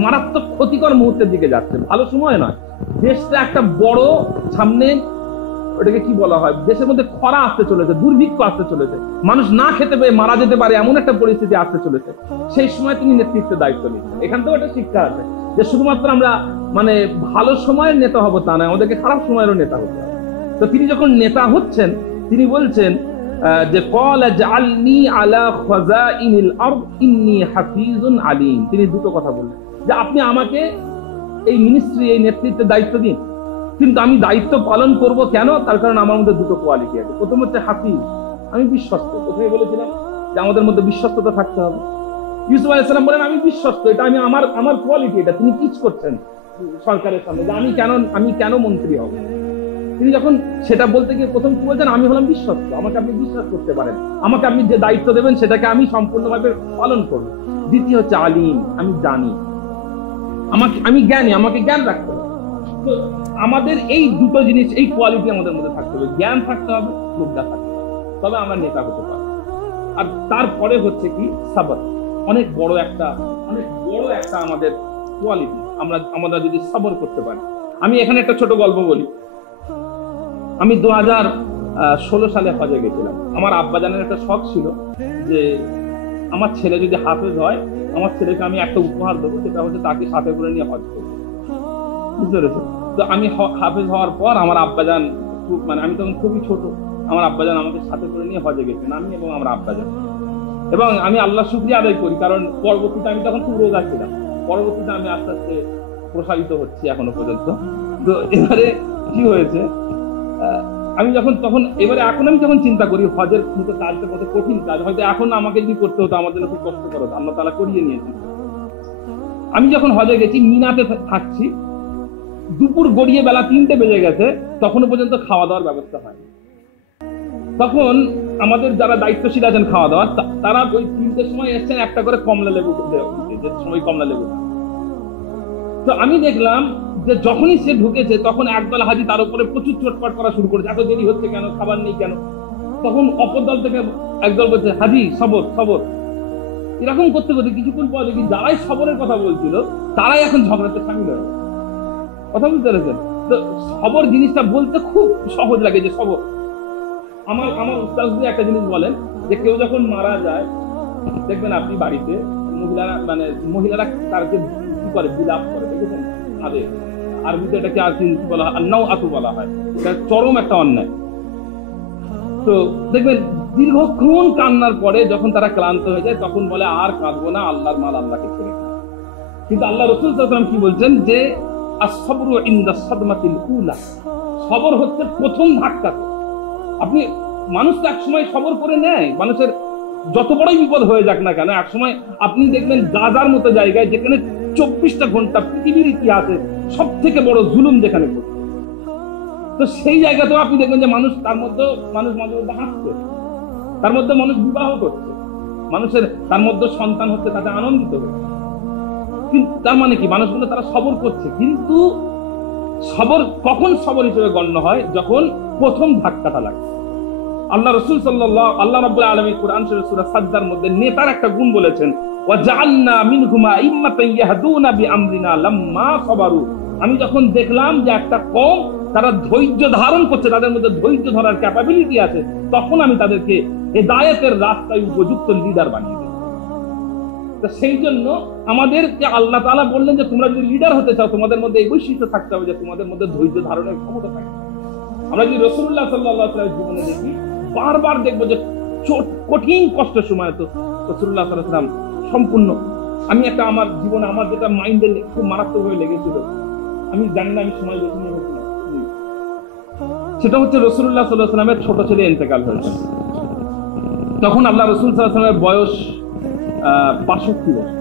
মারাত্মক ক্ষতিকর মুহূর্তের দিকে যাচ্ছে, ভালো সময় নয়, দেশটা একটা বড় সামনে, ওটাকে কি বলা হয়, দেশের মধ্যে খরা আসতে চলেছে, দুর্ভিক্ষ আসতে চলেছে, মানুষ না খেতে পেয়ে মারা যেতে পারে এমন একটা পরিস্থিতি আসতে চলেছে। সেই সময় তিনি নেতৃত্বের দায়িত্ব নিচ্ছেন। এখান থেকেও একটা শিক্ষা আছে যে শুধুমাত্র আমরা ভালো সময়ের নেতা হবো তা নয়, আমাদেরকে খারাপ সময়েরও নেতা হতে হবে। তো তিনি যখন নেতা হচ্ছেন, তিনি বলছেন যে ক্বালা জাআলনি আলা খাযাইনিল আরদ ইন্নী হাফিজুন আলীম। তিনি দুটো কথা বললেন যে আপনি আমাকে এই মিনিস্ট্রি, এই নেতৃত্বের দায়িত্ব দিন, কিন্তু আমি দায়িত্ব পালন করব কেন? তার কারণ আমার মধ্যে দুটো কোয়ালিটি আছে। প্রথম হচ্ছে হাফিজ, আমি বিশ্বস্ত। প্রথমে বলেছিলাম যে আমাদের মধ্যে বিশ্বস্ততা থাকতে হবে। ইউসুফ আলাইহিস সালাম বলেন আমি বিশ্বস্ত, এটা আমার কোয়ালিটি, এটা তিনি পিচ করছেন সরকারের সামনে যে আমি কেন মন্ত্রী হব। তিনি যখন সেটা বলতে গিয়ে প্রথম কি বলছেন, আমি হলাম বিশ্বস্ত, আমাকে আপনি বিশ্বাস করতে পারেন, আমাকে আপনি যে দায়িত্ব দেবেন সেটাকে আমি সম্পূর্ণভাবে পালন করব। দ্বিতীয় হচ্ছে আলিম, আমি জানি, আমি জ্ঞানী, আমাকে জ্ঞান রাখতে হবে। তো আমাদের এই দুটো জিনিস, এই কোয়ালিটি আমাদের মধ্যে থাকতে হবে, জ্ঞান থাকতে হবে, প্রজ্ঞা থাকতে হবে, তবে আমরা নেতা হতে পারবো। আর তারপরে হচ্ছে কি, সাবর, অনেক বড় একটা আমাদের কোয়ালিটি, আমরা যদি সবর করতে পারি। আমি এখানে একটা ছোট গল্প বলি। আমি 2016 সালে হজে গেছিলাম। আমার আব্বাজানের একটা শখ ছিল যে আমার ছেলে যদি হাফেজ হয়, আমার ছেলেকে আমি একটা উপহার দেবো, সেটা হচ্ছে তাকে সাথে করে নিয়ে হজ করবো, বুঝতে পেরেছো? তো আমি হাফেজ হওয়ার পর আমার আব্বাজান আমি তখন খুবই ছোট, আমার আব্বাজান আমাকে সাথে করে নিয়ে হজে গেছেন, আমি এবং আমার আব্বাজান। এবং আমি আল্লাহ শুকরিয়া আদায় করি, কারণ পরবর্তীতে আমি তখন খুব রোজা ছিলাম, পরবর্তীতে আমি আস্তে আস্তে প্রসারিত হচ্ছি এখনো পর্যন্ত। তো এবারে কি হয়েছে, এখন আমি যখন চিন্তা করি হজের মতো কাজটা কত কঠিন কাজ, হয়তো এখন আমাকে যদি করতে হতো আমার জন্য খুব কষ্ট করতো, আল্লাহ তাআলা করিয়ে নিয়েছি। আমি যখন হজে গেছি, মিনাতে থাকছি, দুপুর গড়িয়ে বেলা 3টে বেজে গেছে, তখনও পর্যন্ত খাওয়া দাওয়ার ব্যবস্থা হয়নি। তখন আমাদের যারা দায়িত্বশীল আছেন খাওয়া দাওয়ার, তারা ওই 3টের সময় এসছেন একটা করে কমলা লেবু, যে সময় কমলা লেবু। তো আমি দেখলাম যে যখনই সে ঢুকেছে তখন একদল হাজি তার উপরে প্রচুর চোটপাট করা শুরু করেছে, এত দেরি হচ্ছে কেন, খাবার নেই কেন। তখন অপর দল থেকে একদল বলছে, হাজি সবর সবর। এরকম করতে করতে কিছুক্ষণ পর দেখি যারাই সবরের কথা বলছিল তারাই এখন ঝগড়াতে সামিল হয়ে গেছে। কথা বুঝতে পেরেছেন? তো সবর জিনিসটা বলতে খুব সহজ লাগে, যে সবর। আমার উস্তাদ একটা জিনিস বলেন, যে কেউ যখন মারা যায় দেখবেন আপনি বাড়িতে মহিলারা তারকে কি করে, বিলাপ করে, দেখেছেন? আরবিতে এটাকে আর কি বলা হয়, নাও আতু বলা হয়, এটা চরম একটা অন্যায়। তো দেখবেন দীর্ঘক্ষণ কান্নার পরে যখন তারা ক্লান্ত হয়ে যায় তখন বলে, আর কাঁদবো না, আল্লাহর মাল আল্লাহকে ছেড়ে। কিন্তু আল্লাহ রাসূল সাল্লাল্লাহু আলাইহি ওয়াসাল্লাম কি বলছেন, যে আস-সাবরু ইনদা সাদমাতিল উলা, সবর হচ্ছে প্রথম ধাক্কাতে। আপনি মানুষ তো একসময় সবর করে নেয়, মানুষের যত বড়ই বিপদ হয়ে যাক না কেন, একসময় আপনি দেখবেন গাজার মতো জায়গায়, যেখানে 24টা ঘন্টা পৃথিবীর ইতিহাসে সব থেকে বড় জুলুম যেখানে করছে, তো সেই জায়গাতেও আপনি দেখবেন যে মানুষ মাঝে মধ্যে হাসছে, তার মধ্যে মানুষ বিবাহ করছে, তার মধ্যে সন্তান হচ্ছে, তাতে আনন্দিত হচ্ছে। কিন্তু তার মানে কি, মানুষগুলো তারা সবর করছে। কিন্তু কখন সবর হিসেবে গণ্য হয়, যখন প্রথম ধাক্কাটা লাগে। আল্লাহ রাব্বুল আলামিন কুরআন শরীফ সূরা সাজদার মধ্যে নেতার একটা গুণ বলেছেন, ওয়া জাআলনা মিনহুম আইম্মাতান ইয়াহদুনা বিআমরিনা লাম্মা সাবারু। আমি যখন দেখলাম যে একটা কওম তারা ধৈর্য ধারণ করছে, তাদের মধ্যে ধৈর্য ধরার ক্যাপাবিলিটি আছে, তখন আমি তাদেরকে হিদায়াতের রাস্তায় উপযুক্ত লিডার বানিয়ে দিই। তো সেই জন্য আমাদেরকে আল্লাহ তাআলা বললেন যে তোমরা যদি লিডার হতে চাও, তোমাদের মধ্যে এই বৈশিষ্ট্য থাকতে হবে যে তোমাদের মধ্যে ধৈর্য ধারণের ক্ষমতা থাকবে। আমরা যদি রাসূলুল্লাহ সাল্লাল্লাহু আলাইহি ওয়াসাল্লামের জীবনে দেখি, বারবার দেখবো যে কঠিন কষ্টের সময় তো রাসূলুল্লাহ সাল্লাল্লাহু আলাইহি ওয়াসাল্লাম সম্পূর্ণ। আমি আমার জীবনে আমার যেটা মাইন্ডে খুব মারাত্মকভাবে লেগেছিল, আমি জানি না আমি সময় বেশি নিয়ে হচ্ছি না, সেটা হচ্ছে রাসূলুল্লাহ সাল্লাল্লাহু আলাইহি ওয়াসাল্লামের ছোট ছেলে ইন্তেকাল হয়েছে। তখন আল্লাহ রাসূল সাল্লাল্লাহু আলাইহি ওয়াসাল্লামের বয়স 65 বছর।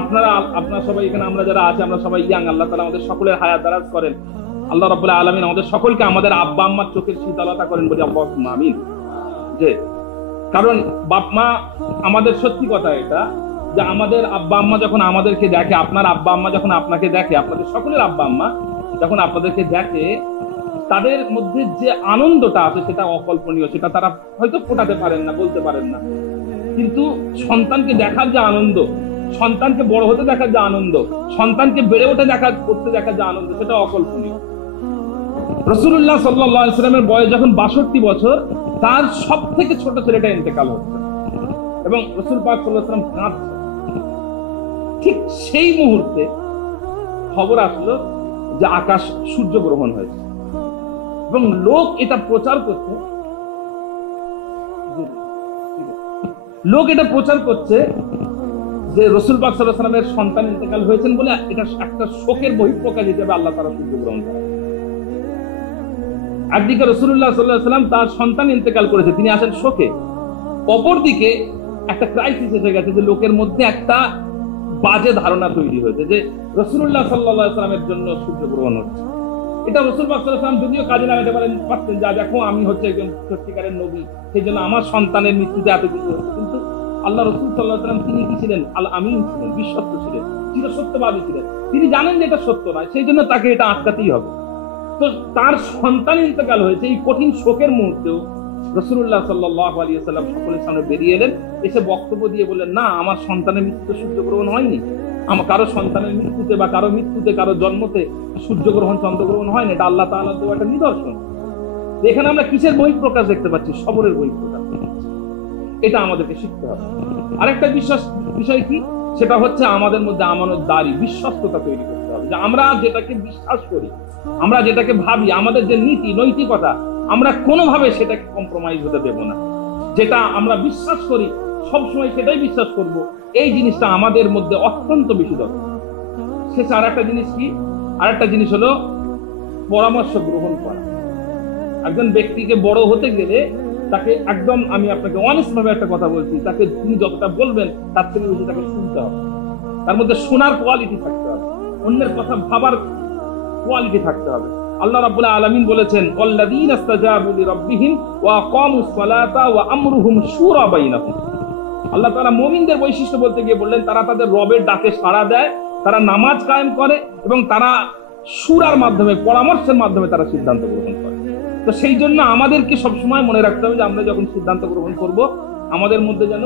আপনারা সবাই এখানে, আমরা যারা আছি আমরা সবাই ইয়াং। আল্লাহ তাআলা আমাদের সকলের হায়াত দারাজ করেন। আল্লাহ রাব্বুল আলামিন আমাদের সকলকে আমাদের আব্বা আম্মার চোখের শীতলতা করেন, বলি আল্লাহুম্মা আমিন। যে কারণ বাপ মা আমাদের, সত্যি কথা এটা, যে আমাদের আব্বা আম্মা যখন আমাদেরকে দেখে, আপনার আব্বা আম্মা যখন আপনাকে দেখে, আপনাদের সকলের আব্বা আম্মা যখন আপনাদেরকে দেখে, তাদের মধ্যে যে আনন্দটা আছে সেটা অকল্পনীয়। সেটা তারা হয়তো ফোটাতে পারেন না, বলতে পারেন না, কিন্তু সন্তানকে দেখার যে আনন্দ, সন্তানকে বড় হতে দেখার যে আনন্দ, সন্তানকে বেড়ে ওঠে করতে দেখার যে আনন্দ, সেটা অকল্পনীয়। রাসূলুল্লাহ সাল্লাল্লাহু আলাইহি ওয়াসাল্লামের বয়স যখন 62 বছর, তার সব থেকে ছোট ছেলেটা ইন্তেকাল হচ্ছে এবং রাসূল পাক সাল্লাল্লাহু আলাইহি ওয়াসাল্লাম কাঁদছেন। ঠিক সেই মুহূর্তে খবর আসলো যে আকাশ সূর্য গ্রহণ হয়েছে এবং লোক এটা প্রচার করছে, যে রাসূল পাক সাল্লাল্লাহু আলাইহি ওয়াসাল্লামের সন্তান ইন্তেকাল হয়েছেন বলে এটা একটা শোকের বহিঃপ্রকাশ হিসেবে আল্লাহ তাআলা সূর্য গ্রহণ করেন। একদিকে রাসূলুল্লাহ সাল্লাল্লাহু আলাইহি ওয়াসাল্লাম তার সন্তান ইন্তেকাল করেছে, তিনি আসেন শোকে। অপরদিকে একটা ক্রাইসিস এসে গেছে, যে লোকের মধ্যে একটা বাজে ধারণা তৈরি হয়েছে যে রাসূলুল্লাহ সাল্লাল্লাহু আলাইহি ওয়াসাল্লামের জন্য সূর্য গ্রহণ হচ্ছে। এটা রাসূল পাক সাল্লাল্লাহু আলাইহি ওয়াসাল্লাম যদিও কাজে লাগাতে পারতেন, যা দেখো আমি হচ্ছে একজন সত্যিকারের নবী, সেই জন্য আমার সন্তানের মৃত্যুতে এত কিছু হচ্ছে। কিন্তু আল্লাহ রাসূল সাল্লাল্লাহু আলাইহি ওয়াসাল্লাম তিনি কি ছিলেন? আল আমিন ছিলেন, বিশ্বস্ত ছিলেন, চিরসত্যবাদী ছিলেন। তিনি জানেন যে এটা সত্য নয়, সেই জন্য তাকে এটা আটকাতেই হবে। তো তার সন্তান ইন্তেকাল হয়েছে, এই কঠিন শোকের মুহূর্তেও রাসূলুল্লাহ সাল্লাল্লাহু আলাইহি ওয়াসাল্লাম সকলের সামনে বেরিয়ে এলেন এসে বক্তব্য দিয়ে বললেন, না আমার সন্তানের মৃত্যুতে সূর্যগ্রহণ হয়নি, আমার কারো সন্তানের মৃত্যুতে বা কারো মৃত্যুতে কারো জন্মতে সূর্যগ্রহণ চন্দ্রগ্রহণ হয়নি, এটা আল্লাহ তাআলার দেওয়া একটা নিদর্শন। এখানে আমরা কিসের বহিঃপ্রকাশ দেখতে পাচ্ছি? সবরের বহিঃপ্রকাশ। এটা আমাদেরকে শিখতে হবে। আরেকটা বিষয় কি, সেটা হচ্ছে আমাদের মধ্যে আমানতদারি, বিশ্বস্ততা তৈরি করতে হবে। যে আমরা যেটাকে বিশ্বাস করি, আমরা যেটাকে ভাবি, আমাদের যে নীতি নৈতিকতা, আমরা কোনোভাবে সেটাকে কম্প্রোমাইজ হতে দেব না। যেটা আমরা বিশ্বাস করি সবসময় সেটাই বিশ্বাস করব, এই জিনিসটা আমাদের মধ্যে অত্যন্ত বেশি দরকার। শেষে আরেকটা জিনিস কি, আরেকটা জিনিস হলো পরামর্শ গ্রহণ করা। একজন ব্যক্তিকে বড় হতে গেলে তাকে একদম, আমি আপনাকে অনেস্ট ভাবে একটা কথা বলছি, তাকে তিনি যতটা বলবেন তার থেকে বেশি তাকে শুনতে হবে। তার মধ্যে শোনার কোয়ালিটি থাকতে হবে, অন্যের কথা ভাবার কোয়ালিটি থাকতে হবে। আল্লাহ রাব্বুল আলামিন বলেছেন, ওয়াল্লাযীনা ইসতাজাবু লিরাব্বিহিম ওয়া আকামুস সালাতা ওয়া আমরুহুম শুরা বাইনাহুম। আল্লাহ তাআলা মুমিনদের বৈশিষ্ট্য বলতে গিয়ে বললেন, তারা তাদের রবের ডাকে সাড়া দেয়, তারা নামাজ কায়েম করে এবং তারা শুরার মাধ্যমে, পরামর্শের মাধ্যমে তারা সিদ্ধান্ত গ্রহণ করে। তো সেই জন্য আমাদেরকে সবসময় মনে রাখতে হবে যে আমরা যখন সিদ্ধান্ত গ্রহণ করব, আমাদের মধ্যে যেন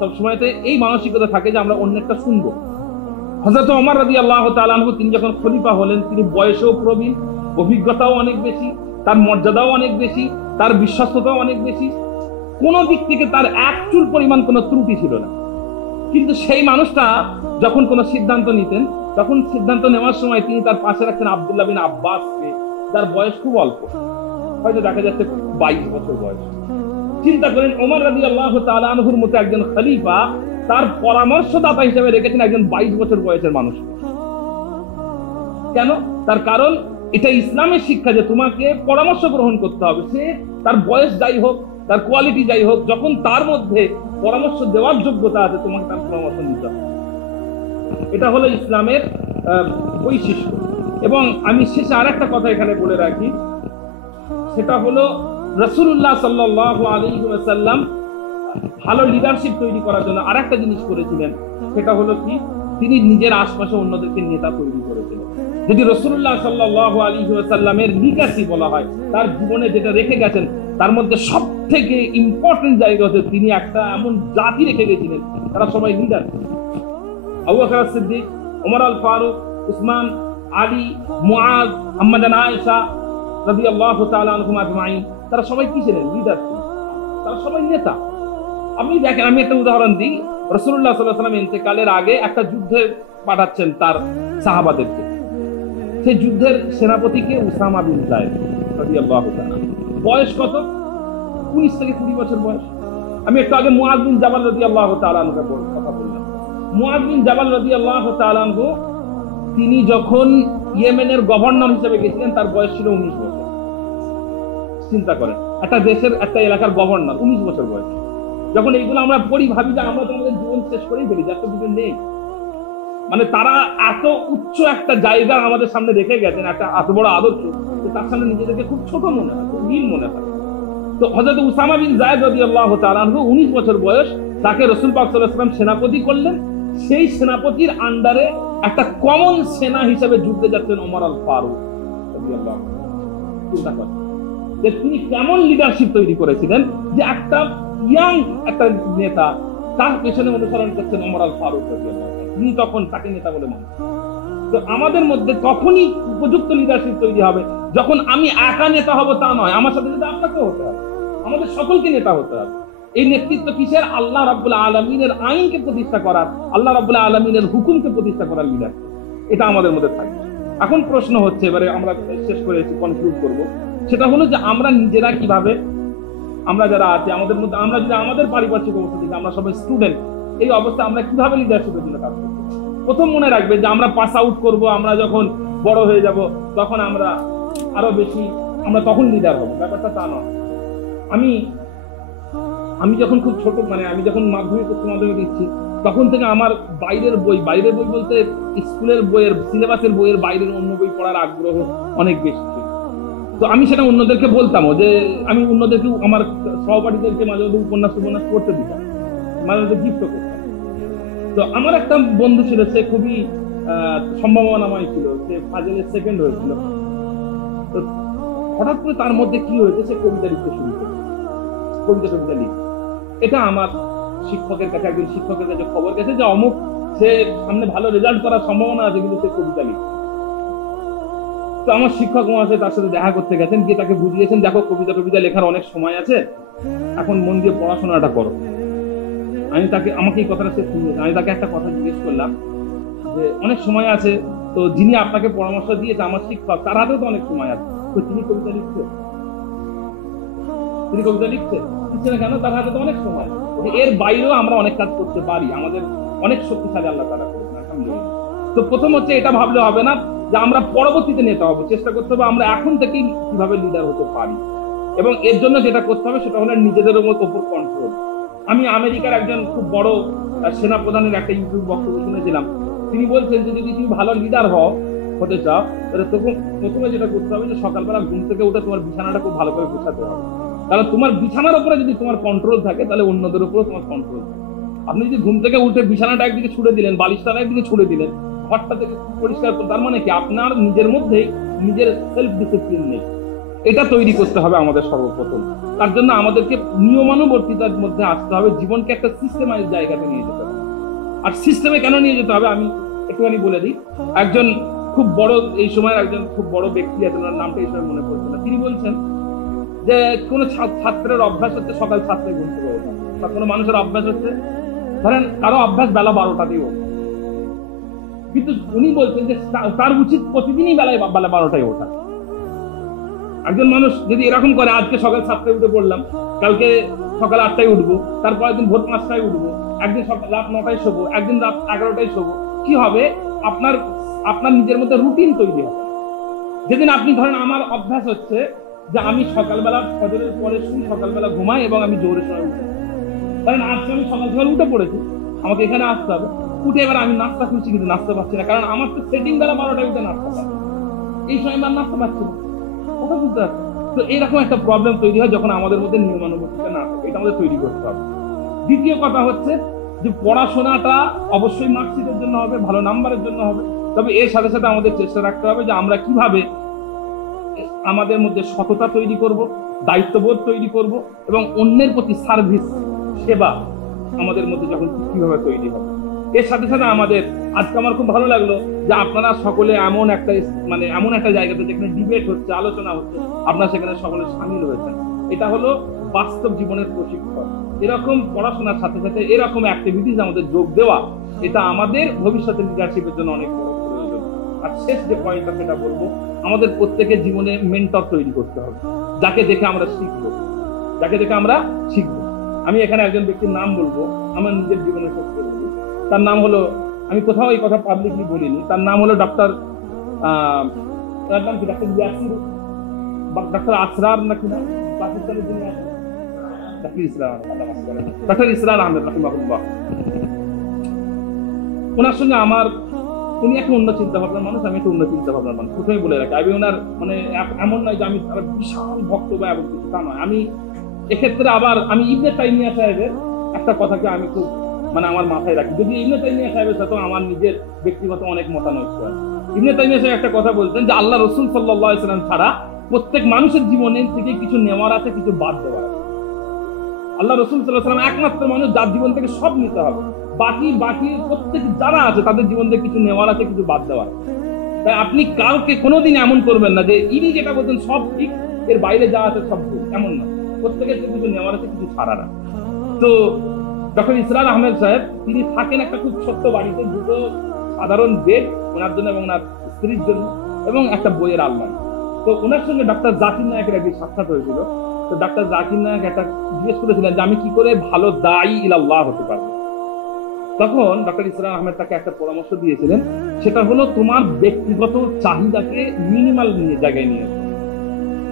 সবসময়তে এই মানসিকতা থাকে যে আমরা অন্যেরটা শুনবো। হযরত ওমর রাদিয়াল্লাহু তাআলা আনহু, তিনি যখন খলিফা হলেন, তিনি বয়সেও প্রবীণ, অভিজ্ঞতাও অনেক বেশি, তার মর্যাদাও অনেক বেশি, তার বিশ্বস্ততাও অনেক বেশি, কোন দিক থেকে তার এক চুল পরিমাণ কোনো ত্রুটি ছিল না। কিন্তু সেই মানুষটা যখন কোনো সিদ্ধান্ত নিতেন, তখন সিদ্ধান্ত নেওয়ার সময় তিনি তার পাশে রাখতেন আব্দুল্লাহ বিন আব্বাসকে, যার বয়স খুব অল্প, হয়তো দেখা যাচ্ছে 22 বছর বয়স। চিন্তা করেন, ওমর রাদিয়াল্লাহু তাআলা আনহুর মতো একজন খলিফা তার পরামর্শদাতা হিসেবে রেখেছেন একজন 22 বছর বয়সের মানুষ। কেন? তার কারণ এটা ইসলামের শিক্ষা যে তোমাকে পরামর্শ গ্রহণ করতে হবে। সে তার বয়স যাই হোক, তার কোয়ালিটি যাই হোক, যখন তার মধ্যে পরামর্শ দেওয়ার যোগ্যতা আছে, তোমাকে তার পরামর্শ নিতে হবে। এটা হলো ইসলামের বৈশিষ্ট্য। এবং আমি শেষে আরেকটা কথা এখানে বলে রাখি, সেটা হলো রাসূলুল্লাহ সাল্লাল্লাহু আলাইহি ওয়াসাল্লাম ভালো লিডারশিপ তৈরি করার জন্য আরেকটা জিনিস করেছিলেন, সেটা হলো কি, তিনি নিজের আশপাশে অন্যদেরকে নেতা তৈরি করেছিলেন। যদি রাসূলুল্লাহ সাল্লাল্লাহু আলাইহি ওয়াসাল্লামের লিগাসি বলা হয়, তার জীবনে যেটা রেখে গেছেন, তার মধ্যে সবথেকে ইম্পর্টেন্ট জায়গা হচ্ছে তিনি একটা এমন জাতি রেখে গেছিলেন, তারা সবাই লিডার। আবু বকর সিদ্দিক, ওমর আল ফারুক, উসমান, আলী, মুআজ, আম্মা জান আয়েশা রাদিয়াল্লাহু তাআলা আনহুম আজমাইন, তারা সবাই কি ছিলেন? লিডার ছিলেন, তারা সবাই নেতা। আপনি দেখেন, আমি একটা উদাহরণ দিই। রাসূলুল্লাহ সাল্লাল্লাহু আলাইহি ওয়াসাল্লাম ইন্তেকালের আগে একটা যুদ্ধে পাঠাচ্ছেন তার সাহাবাদেরকে। সেই যুদ্ধের সেনাপতিকে উসামা বিন যায়েদ রাদিয়াল্লাহু তাআলা। বয়স কত? 19 থেকে 20 বছর বয়স। আমি একটু আগে মুআজ বিন জাবাল রাদিয়াল্লাহু তাআলা আনহুর কথা বললাম। মুআজ বিন জাবাল রাদিয়াল্লাহু তাআলা আনহু, তিনি যখন ইয়েমেনের গভর্নর হিসেবে গেছিলেন, তার বয়স ছিল 19 বছর। চিন্তা করেন, একটা দেশের, একটা এলাকার গভর্নর, 19 বছর বয়স। যখন এইগুলো আমরা পড়ি, ভাবি যে আমরা তো আমাদের জীবন শেষ করেই ফেলি, যার তো জীবন নেই। মানে তারা এত উচ্চ একটা জায়গা আমাদের সামনে রেখে গেছেন, একটা এত বড় আদর্শ, তার সামনে নিজেদেরকে খুব ছোট মনে হয়, খুব হীন মনে হয়। তো হযরত উসামা বিন যায়েদ রাদিয়াল্লাহু তাআলা আনহু 19 বছর বয়স, তাকে রাসূল পাক সাল্লাল্লাহু আলাইহি ওয়াসাল্লাম সেনাপতি করলেন। সেই সেনাপতির আন্ডারে একটা কমন সেনা হিসেবে যুদ্ধে যাচ্ছেন ওমর আল ফারুক রাদিয়াল্লাহু তাআলা। চিন্তা করেন যে তিনি কেমন লিডারশিপ তৈরি করেছিলেন, যে একটা ইয়াং একটা নেতা তার পেছনে অনুসরণ করছেন ওমর আল ফারুক রাদিয়াল্লাহু তাআলা। তিনি তখন তাকে নেতা বলে মনে। তো আমাদের মধ্যে তখনই উপযুক্ত লিডারশিপ তৈরি হবে যখন আমি একা নেতা হব তা নয়, আমার সাথে সাথে আপনাকেও হতে হবে, আমাদের সকলকে নেতা হতে হবে। এই নেতৃত্ব কিসের? আল্লাহ রাব্বুল আলামিনের আইনকে প্রতিষ্ঠা করার, আল্লাহ রাব্বুল আলামিনের হুকুমকে প্রতিষ্ঠা করার লিডারশিপ, এটা আমাদের মধ্যে থাকবে। এখন প্রশ্ন হচ্ছে, এবারে আমরা শেষ করে কনক্লুড করব, সেটা হলো যে আমরা নিজেরা কিভাবে, আমরা যারা আছি আমাদের মধ্যে, আমরা যদি আমাদের পারিপার্শ্বিক অবস্থা থেকে, আমরা সবাই স্টুডেন্ট, এই অবস্থা আমরা কিভাবে লিডারশিপের জন্য কাজ করব? প্রথম মনে রাখবে যে আমরা পাস আউট করব, আমরা যখন বড় হয়ে যাব তখন আমরা আরো বেশি, আমরা তখন লিডার হব, ব্যাপারটা তা নয়। আমি যখন খুব ছোট, মানে আমি যখন মাধ্যমিক উচ্চ মাধ্যমিক দিচ্ছি, তখন থেকে আমার বাইরের বই বলতে স্কুলের বইয়ের, সিলেবাসের বইয়ের বাইরের অন্য বই পড়ার আগ্রহ অনেক বেশি ছিল। তো আমি সেটা অন্যদেরকে বলতামও, যে আমি অন্যদেরকে, আমার সহপাঠীদেরকে মাঝে মাঝে উপন্যাস পড়তে দিতাম, মাঝে মাঝে গিফট করতাম। তো আমার একটা বন্ধু ছিল, সে খুবই সম্ভাবনাময় ছিল, সে ফাজিলের সেকেন্ড হয়েছিল। তো হঠাৎ করে তার মধ্যে কি হয়েছে, সে কবিতা লিখতে শুরু করে, কবিতা লিখতে। এটা আমার শিক্ষকের কাছে, একজন শিক্ষকের কাছে খবর গেছে যে অমুক সে সামনে ভালো রেজাল্ট করার সম্ভাবনা আছে, কিন্তু সে কবিতা লিখছে। তো আমার শিক্ষক মহাশয় তার সাথে দেখা করতে গেছেন, গিয়ে তাকে বুঝিয়েছেন, দেখো কবিতা লেখার অনেক সময় আছে, এখন মন দিয়ে পড়াশোনাটা করো। আমাকে এই কথাটা সে শুনিয়েছে। আমি তাকে একটা কথা জিজ্ঞেস করলাম যে অনেক সময় আছে, তো যিনি আপনাকে পরামর্শ দিয়েছে আমার শিক্ষক, তার হাতেও তো অনেক সময় আছে, তো তিনি কবিতা লিখছে না কেন? তার হাতে তো অনেক সময়। এর বাইরেও আমরা অনেক কাজ করতে পারি, আমাদের অনেক শক্তিশালী আল্লাহ তাআলা করেছেন, আলহামদুলিল্লাহ। তো প্রথম হচ্ছে এটা ভাবলে হবে না যে আমরা পরবর্তীতে নিতে হবে, চেষ্টা করতে হবে আমরা এখন থেকেই কিভাবে লিডার হতে পারি, এবং এর জন্য যেটা করতে হবে সেটা হলো নিজেদের উপর কন্ট্রোল। আমি আমেরিকার একজন খুব বড় সেনা প্রধানের একটা ইউটিউব বক্তব্য শুনেছিলাম। তিনি বলছেন যে যদি তুমি ভালো লিডার হতে চাও, তাহলে প্রথমে যেটা করতে হবে যে সকালবেলা ঘুম থেকে উঠে তোমার বিছানাটা খুব ভালো করে গোছাতে হবে। কারণ তোমার বিছানার উপরে যদি তোমার কন্ট্রোল থাকে, তাহলে অন্যদের উপরেও তোমার কন্ট্রোল থাকে। আপনি যদি ঘুম থেকে উঠে বিছানাটা একদিকে ছুড়ে দিলেন, বালিশটা একদিকে ছুড়ে দিলেন, ঘরটা থেকে পরিষ্কার, তার মানে কি আপনার নিজের মধ্যেই নিজের সেলফ ডিসিপ্লিন নেই। এটা তৈরি করতে হবে আমাদের সর্বপ্রথম। তার জন্য আমাদেরকে নিয়মানুবর্তিতার মধ্যে আসতে হবে, জীবনকে একটা সিস্টেমাইজ জায়গাতে নিয়ে যেতে হবে। আর সিস্টেমে কেন নিয়ে যেতে হবে আমি একটুখানি বলে দিই। একজন খুব বড়, এই সময়ের একজন খুব বড় ব্যক্তি আছেন, ওনার নামটা এই সময় মনে পড়ছে না। তিনি বলছেন যে কোনো ছাত্রের অভ্যাস হচ্ছে সকাল 7টায় ঘুম থেকে ওঠা, বা কোনো মানুষের অভ্যাস হচ্ছে, ধরেন কারো অভ্যাস বেলা 12টাতেই ওঠা, কিন্তু উনি বলছেন যে তার উচিত প্রতিদিনই বেলা 12টায় ওঠা। একজন মানুষ যদি এরকম করে, আজকে সকাল 7টায় উঠে পড়লাম, কালকে সকাল 8টায় উঠবো, তারপরের দিন ভোর 5টায় উঠবো, একদিন রাত 9টায় শোবো, একদিন রাত 11টায় শোবো, কি হবে? আপনার নিজের মধ্যে রুটিন তৈরি হবে। যেদিন আপনি ধরেন, আমার অভ্যাস হচ্ছে যে আমি সকালবেলা ফজরের পরে শুই, সকালবেলা ঘুমাই এবং আমি জোরে সময় উঠি। কারণ আজকে আমি সকাল উঠে পড়েছি, আমাকে এখানে আসতে হবে, উঠে এবার আমি নাস্তা খুঁজছি, কিন্তু নাস্তা পাচ্ছি না, কারণ আমার তো সেটিং বেলা 12টায় উঠে নাস্তা পাচ্ছি, এই সময় আমার নাস্তা পাচ্ছি না। কথা বুঝতে পারছি? তো এইরকম একটা প্রবলেম তৈরি হয় যখন আমাদের মধ্যে নিয়মানুবর্তিতা না থাকে। এটা আমাদের তৈরি করতে হবে। দ্বিতীয় কথা হচ্ছে যে পড়াশোনাটা অবশ্যই মার্কশিটের জন্য হবে, ভালো নাম্বারের জন্য হবে, তবে এর সাথে সাথে আমাদের চেষ্টা রাখতে হবে যে আমরা কিভাবে আমাদের মধ্যে সততা তৈরি করব, দায়িত্ববোধ তৈরি করব, এবং অন্যের প্রতি সার্ভিস, সেবা আমাদের মধ্যে যখন কিভাবে তৈরি হবে। এর সাথে সাথে আমাদের, আজকে আমার খুব ভালো লাগলো যে আপনারা সকলে এমন একটা জায়গাতে যেখানে ডিবেট হচ্ছে, আলোচনা হচ্ছে, আপনারা সেখানে সকলে সামিল হয়েছেন। এটা হলো বাস্তব জীবনের প্রশিক্ষণ। এরকম পড়াশোনার সাথে সাথে এরকম অ্যাক্টিভিটিস আমাদের যোগ দেওয়া, এটা আমাদের ভবিষ্যতের লিডারশিপের জন্য অনেক বড় প্রয়োজন। আর শেষ যে পয়েন্টটা সেটা বলবো, আমাদের প্রত্যেকের জীবনে মেন্টর তৈরি করতে হবে, যাকে দেখে আমরা শিখবো। আমি এখানে একজন ব্যক্তির নাম বলবো, আমার নিজের জীবনের সত্যি বলি। তার নাম হলো, আমি কোথাও এই কথা পাবলিকলি বলিনি, তার নাম হলো ডাক্তার ইয়াসির, ডাক্তার আসরার নাকি না, পাকিস্তানের যিনি আছেন, ডাক্তার ইসরার আহমেদ রাহিমাহুল্লাহ। ওনার সঙ্গে উনি একটা অন্য চিন্তা ভাবনার মানুষ, আমি একটা অন্য চিন্তা ভাবনার মানুষ, প্রথমে বলে রাখি। আমি ওনার এমন নয় যে আমি তার বিশাল ভক্ত বা এমন কিছু, তা নয়। আমি এক্ষেত্রে আবার আমি ইবনে তাইমিয়া সাহেবের একটা কথাকে আমি খুব আমার মাথায় রাখি। যদি ইবনে তাইমিয়া সাহেবের সাথে আমার নিজের ব্যক্তিগত অনেক মতানৈক্য আছে। ইবনে তাইমিয়া সাহেব একটা কথা বলতেন যে আল্লাহ রাসূল সাল্লাল্লাহু আলাইহি ওয়াসাল্লাম ছাড়া প্রত্যেক মানুষের জীবনে থেকে কিছু নেওয়ার আছে, কিছু বাদ দেওয়ার আছে। আল্লাহ রাসূল সাল্লাল্লাহু আলাইহি ওয়াসাল্লাম একমাত্র মানুষ যার জীবন থেকে সব নিতে হবে, বাকি প্রত্যেক যারা আছে তাদের জীবন থেকে কিছু নেওয়ার আছে, কিছু বাদ দেওয়ার আছে। তাই আপনি কাউকে কোনোদিন এমন করবেন না যে ইনি যেটা বলতেন সব ঠিক, এর বাইরে যা আছে সব ভুল, এমন না। প্রত্যেকের কিছু নেওয়ার আছে, কিছু ছাড়ার আছে। তো ডক্টর ইসরার আহমেদ সাহেব, তিনি থাকেন একটা খুব ছোট্ট বাড়িতে, দুটো সাধারণ বেড ওনার জন্য এবং ওনার স্ত্রীর জন্য, এবং একটা বইয়ের আলমারি। তো ওনার সঙ্গে ডাক্তার জাকির নায়কের একটি সাক্ষাৎ হয়েছিল। তো ডাক্তার জাকির নায়ক একটা জিজ্ঞেস করেছিলেন যে আমি কি করে ভালো দায়ী ইলাল্লাহ হতে পারবো। তখন ডক্টর ইসরার আহমেদ তাকে একটা পরামর্শ দিয়েছিলেন, সেটা হলো তোমার ব্যক্তিগত চাহিদাকে মিনিমাল জায়গায় নিয়ে আসো।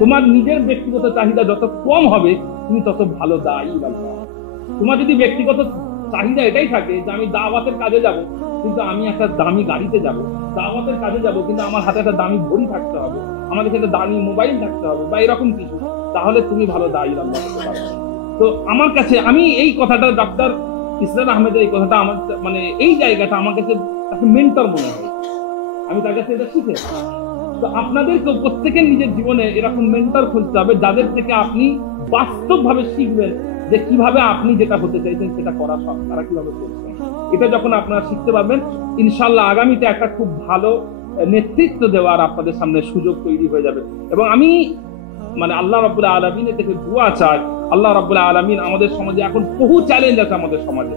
তোমার নিজের ব্যক্তিগত চাহিদা যত কম হবে, তুমি তত ভালো দায়ী ইলাল্লাহ। তোমার যদি ব্যক্তিগত চাহিদা এটাই থাকে যে আমি দাওয়াতের কাজে যাব, কিন্তু আমি একটা দামি গাড়িতে যাব, দাওয়াতের কাজে যাব কিন্তু আমার হাতে একটা দামি ঘড়ি থাকতে হবে, আমার কাছে একটা দামি মোবাইল থাকতে হবে, বা এরকম কিছু, তাহলে তুমি ভালো দায়ী ইলাল্লাহ হতে পারবে। তো আমার কাছে, আমি এই কথাটা ডাক্তার ইসরার আহমেদের এই কথাটা আমার এই জায়গাটা আমার কাছে তাকে মেন্টর মনে হয়, আমি তার কাছে এটা শিখে। তো আপনাদেরকে প্রত্যেকের নিজের জীবনে এরকম মেন্টর খুঁজতে হবে, যাদের থেকে আপনি বাস্তবভাবে শিখবেন যে কিভাবে আপনি যেটা হতে চাইছেন সেটা করা তারা কিভাবে করছেন। এটা যখন আপনারা শিখতে পারবেন, ইনশাআল্লাহ আগামীতে একটা খুব ভালো নেতৃত্ব দেওয়ার আপনাদের সামনে সুযোগ তৈরি হয়ে যাবে। এবং আমি মানে আল্লাহ রাব্বুল আলামিনের থেকে দোয়া চাই, আল্লাহ রাব্বুল আলামিন আমাদের সমাজে এখন বহু চ্যালেঞ্জ আছে, আমাদের সমাজে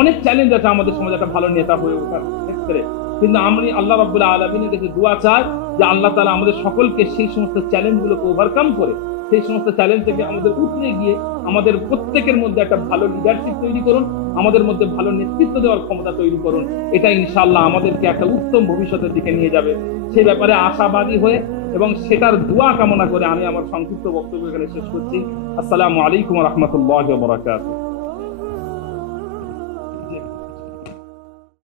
অনেক চ্যালেঞ্জ আছে আমাদের সমাজে একটা ভালো নেতা হয়ে ওঠার ক্ষেত্রে, কিন্তু আমি আল্লাহ রাব্বুল আলামিনের কাছে দোয়া চাই যে আল্লাহ তাআলা আমাদের সকলকে সেই সমস্ত চ্যালেঞ্জগুলোকে ওভারকাম করে সেই সমস্ত চ্যালেঞ্জ থেকে আমাদের উঠে গিয়ে আমাদের প্রত্যেকের মধ্যে একটা ভালো লিডারশিপ তৈরি করুন, আমাদের মধ্যে ভালো নেতৃত্ব দেওয়ার ক্ষমতা তৈরি করুন। এটা ইনশাআল্লাহ আমাদেরকে একটা উত্তম ভবিষ্যতের দিকে নিয়ে যাবে, সেই ব্যাপারে আশাবাদী হয়ে এবং সেটার দোয়া কামনা করে আমি আমার সংক্ষিপ্ত বক্তব্য এখানে শেষ করছি। আসসালামু আলাইকুম ওয়া রাহমাতুল্লাহি ওয়া বারাকাতুহু।